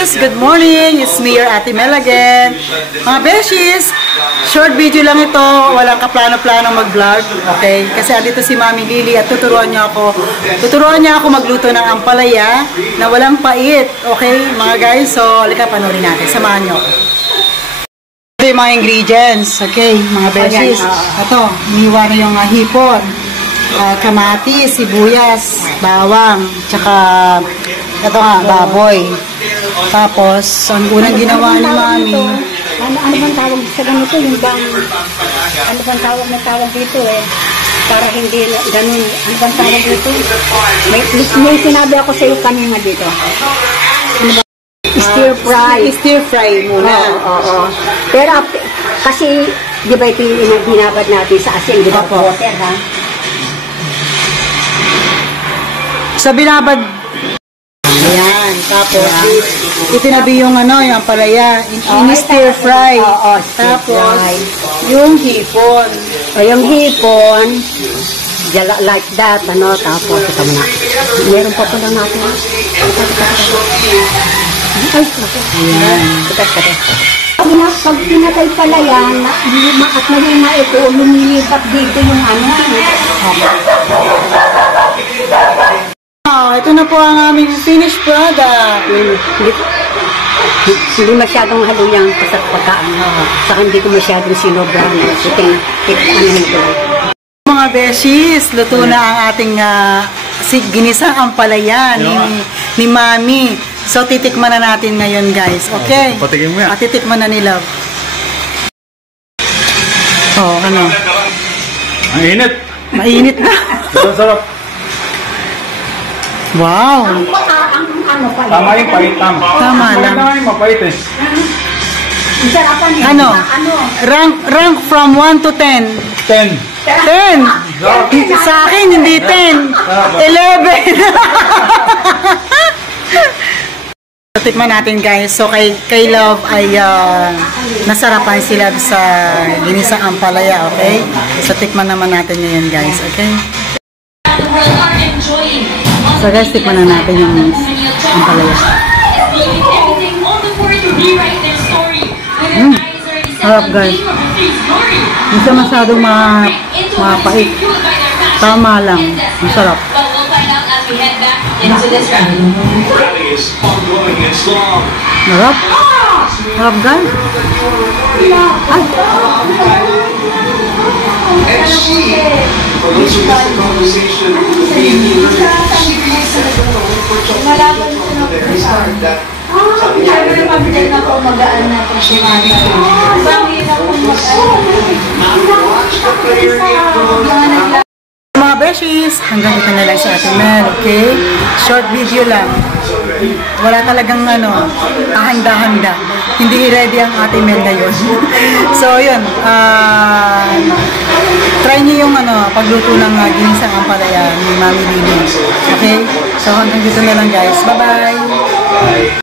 Beshies! Good morning! It's me, your Ate Mel again. Mga Beshies, short video lang ito. Walang kaplano-plano mag-vlog. Okay? Kasi andito si Mami Lily at tuturuan niya ako magluto ng ampalaya na walang pait. Okay, mga guys? So, halika, panoorin natin. Samahan niyo. Ito yung mga ingredients. Okay, mga Beshies. Ito, iniwa na yung hipon. Kamatis, sibuyas, bawang, tsaka ito nga, baboy. Tapos, ang unang ginawa ni Mami. Ano bang tawag sa ganito? Yung bang, ano bang tawag dito eh? Para hindi ganun. Ano bang tawag dito? May sinabi ako sa iyo kanina dito. Ano ba? Stir fry. Stir fry muna. Oo. Pero kasi, di ba ito yung binabad natin sa asin, di ba? Water, ha? Sa binabad. Ayan. Tapos, itinabi yung yung ampalaya. In-stir fry. Tapos, yung hipon. O yung hipon, like that, tapos, ito muna. Meron pa lang natin. Ay, ayan. Pag pinatay pala yan, at ngayon na ito, lumilipat dito yung ito na po ang aming finished product. Hindi masyadong haluyang sa pagkaan. Saka hindi ko masyadong sinobran. Mga Beshies, luto na ang ating ginisang ampalaya ni Mami. So, titikman na natin ngayon, guys. Okay? Patikin mo yan. Titikman na ni Love. Oh, ano? Ang init. Mainit na. Sarap. Wow! Tama yung paitam. Tama lang. Tama yung mapait eh. Ano? Rank from 1 to 10. 10. 10! Sa akin, hindi 10. 11! Tikman natin, guys. So, kay Love ay nasarapan sila sa ginisang ampalaya, okay? So, tikman naman natin ngayon, guys, okay? So guys, tikman na natin yung ampalaya. Harap, guys. Hindi siya masyadong mapait. Tama lang. Masarap. Harap. Harap, guys. Ay! Mga Beshies, hanggang dito na lang sa ating Mel, okay? Short video lang. Wala talagang handa-handa. Hindi ready ang ating Mel na yun. So, yun. Try niyo yung pagluto ng ginisang ampalaya ni Mami Lily. Okay? So, hanggang dito na lang, guys. Bye-bye!